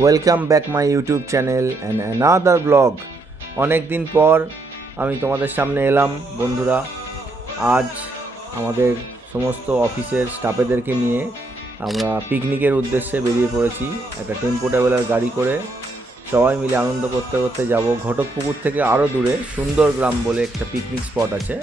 Welcome back my YouTube channel and another blog. অনেক দিন পর আমি তোমাদের সামনে এলাম বন্ধুরা। আজ আমাদের সমস্ত অফিসের স্টাফেদেরকে নিয়ে আমরা পিকনিকের উদ্দেশ্যে বেরিয়ে পড়েছি। একটা টেম্পো ট্রাভেলার গাড়ি করে সবাই মিলে আনন্দ করতে করতে যাব ঘটকপুকুর থেকে আরও দূরে সুন্দরগ্রাম বলে একটা পিকনিক স্পট আছে।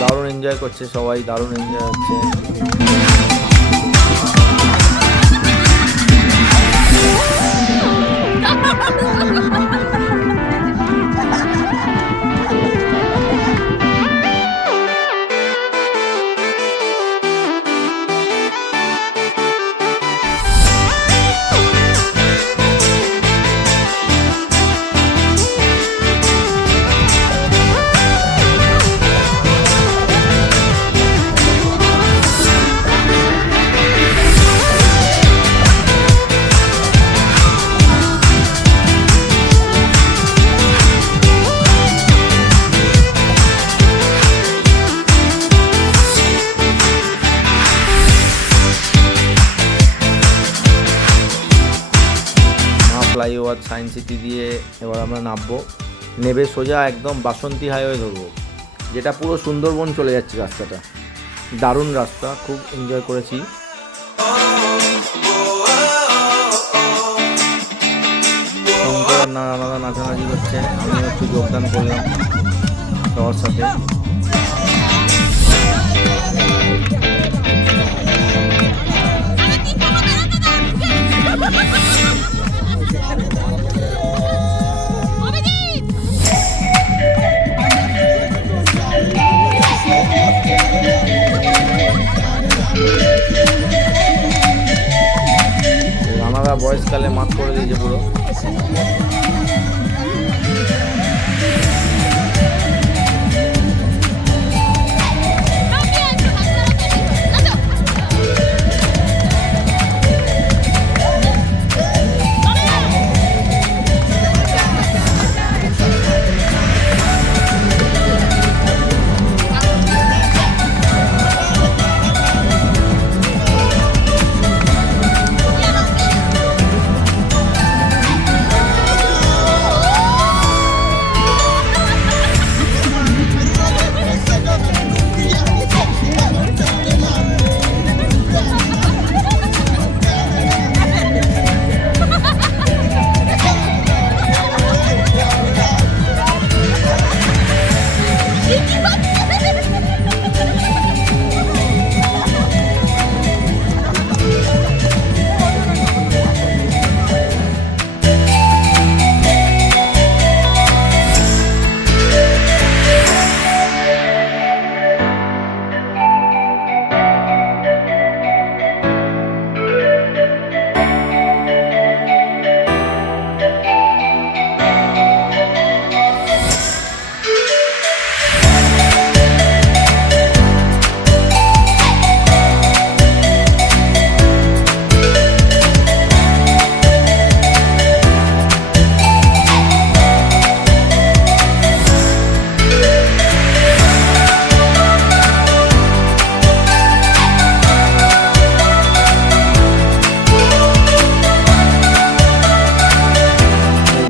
দারুণ এনজয় করছে সবাই, দারুণ এনজয় হচ্ছে। ফ্লাইওভার সায়েন্স সিটি দিয়ে এবার আমরা নামবো, নেবে সোজা একদম বাসন্তী হাইওয়ে ধরবো, যেটা পুরো সুন্দরবন চলে যাচ্ছে রাস্তাটা। দারুণ রাস্তা, খুব এনজয় করেছি। শঙ্কর নানা নাচানাচি করছে, আমিও একটু যোগদান করলাম সবার সাথে। রানাদা বয়সকালে মাঠ করে দিয়েছে পুরো।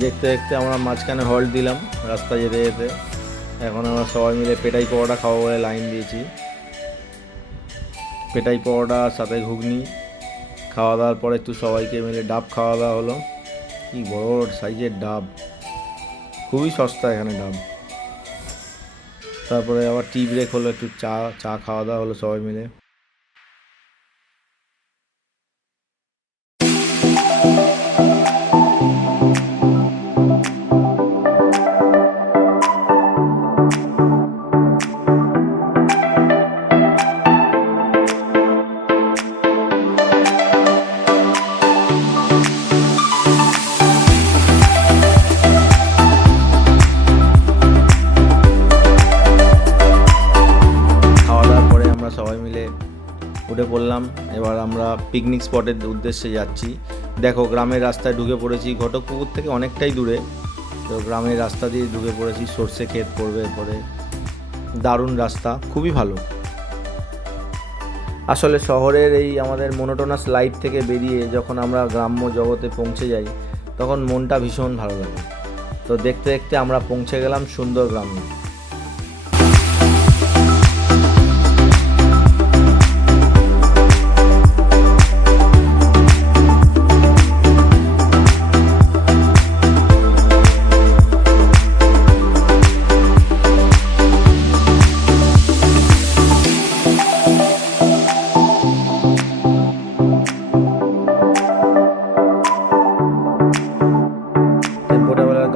দেখতে দেখতে আমরা মাঝখানে হল্ট দিলাম রাস্তা যেতে যেতে। এখন আমরা সবাই মিলে পেটাই পরোটা খাবো বলে লাইন দিয়েছি। পেটাই পরোটার সাথে ঘুগনি খাওয়া দাওয়ার পরে একটু সবাইকে মিলে ডাব খাওয়া দাওয়া হলো। কি বড় সাইজের ডাব, খুবই সস্তা এখানে ডাব। তারপরে আবার টি ব্রেক হলো, একটু চা চা খাওয়া দাওয়া হলো সবাই মিলে। সবাই মিলে উঠে পড়লাম। এবার আমরা পিকনিক স্পটের উদ্দেশ্যে যাচ্ছি। দেখো গ্রামের রাস্তায় ঢুকে পড়েছি, ঘটকপুকুর থেকে অনেকটাই দূরে, তো গ্রামের রাস্তা দিয়ে ঢুকে পড়েছি। সর্ষে ক্ষেত পড়বে এরপরে, দারুণ রাস্তা, খুবই ভালো। আসলে শহরের এই আমাদের মোনোটোনাস লাইফ থেকে বেরিয়ে যখন আমরা গ্রাম্য জগতে পৌঁছে যাই তখন মনটা ভীষণ ভালো লাগে। তো দেখতে দেখতে আমরা পৌঁছে গেলাম সুন্দর গ্রামে।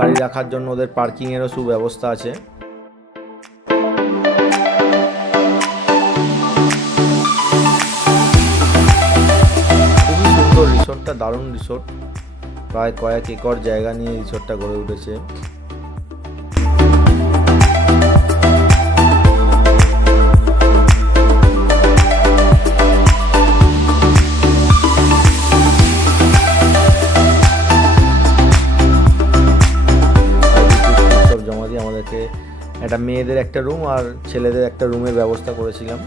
গাড়ি রাখার জন্য ওদের পার্কিংয়েরও সুব্যবস্থা আছে। খুবই সুন্দর রিসোর্টটা, দারুণ রিসোর্ট। প্রায় কয়েক একর জায়গা নিয়ে রিসোর্টটা গড়ে উঠেছে। আমাদেরকে একটা মেয়েদের একটা রুম আর ছেলেদের একটা রুমের ব্যবস্থা করেছিলাম।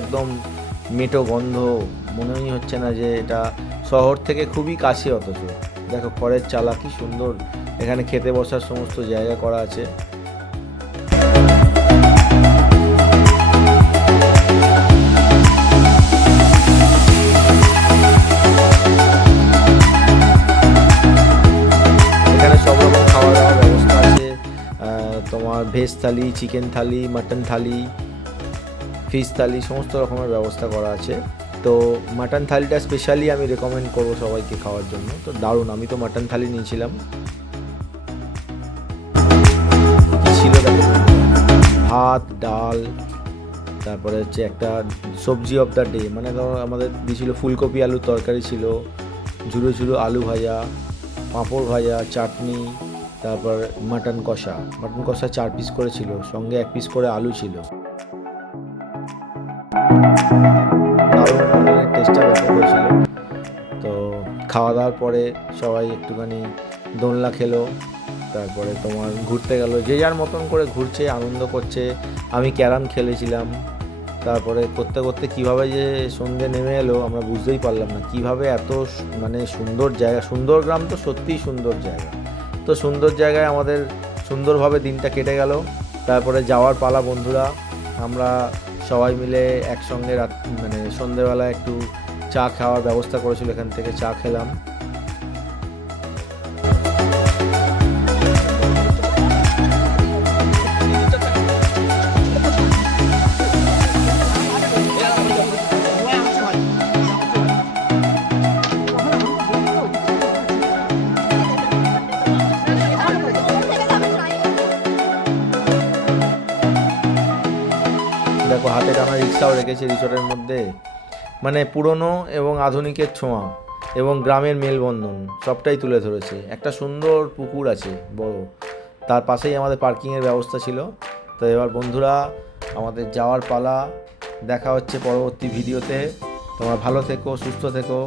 একদম মেটো গন্ধ, মনেই হচ্ছে না যে এটা শহর থেকে খুবই কাছে। অথচ দেখো খড়ের চালা কি সুন্দর, এখানে খেতে বসার সমস্ত জায়গা করা আছে। এখানে সব রকম খাওয়া দাওয়ার ব্যবস্থা আছে। তোমার ভেজ থালি, চিকেন থালি, মাটন থালি, ফিশ থালি, সমস্ত রকমের ব্যবস্থা করা আছে। তো মাটন থালিটা স্পেশালি আমি রেকমেন্ড করবো সবাইকে খাওয়ার জন্য। তো দারুণ, আমি তো মাটন থালি নিয়েছিলাম। ছিল দেখো, ভাত, ডাল, তারপরে হচ্ছে একটা সবজি অফ দ্য ডে, মানে ধরো আমাদের দিয়েছিল ফুলকপি আলুর তরকারি ছিল, ঝুড়ো ঝুড়ো আলু ভাজা, পাঁপড় ভাজা, চাটনি, তারপর মাটন কষা 4 পিস করে ছিল, সঙ্গে 1 পিস করে আলু ছিল। দারুণ, মানে টেস্টটা ব্যাপক হয়েছিল। তো খাওয়া দাওয়ার পরে সবাই একটুখানি দোলনা খেলো, তারপরে তোমার ঘুরতে গেল, যে যার মতন করে ঘুরছে, আনন্দ করছে। আমি ক্যারাম খেলেছিলাম। তারপরে করতে করতে কীভাবে যে সন্ধে নেমে এলো আমরা বুঝতেই পারলাম না। কীভাবে এত মানে সুন্দর জায়গা, সুন্দর গ্রাম তো সত্যিই সুন্দর জায়গা। তো সুন্দর জায়গায় আমাদের সুন্দরভাবে দিনটা কেটে গেল। তারপরে যাওয়ার পালা বন্ধুরা, আমরা সবাই মিলে একসঙ্গে মানে সন্ধেবেলা একটু চা খাওয়ার ব্যবস্থা করেছিল, এখান থেকে চা খেলাম। দেখো হাতে টানা রিক্সাও রেখেছে রিসোর্টের মধ্যে, মানে পুরনো এবং আধুনিকের ছোঁয়া। এবং গ্রামের মেলবন্ধন সবটাই তুলে ধরেছে। একটা সুন্দর পুকুর আছে বড়, তার পাশেই আমাদের পার্কিংয়ের ব্যবস্থা ছিল। তো এবার বন্ধুরা আমাদের যাওয়ার পালা, দেখা হচ্ছে পরবর্তী ভিডিওতে। তোমরা ভালো থেকো, সুস্থ থেকো,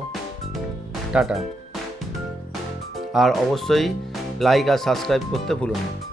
টাটা। আর অবশ্যই লাইক আর সাবস্ক্রাইব করতে ভুলো না।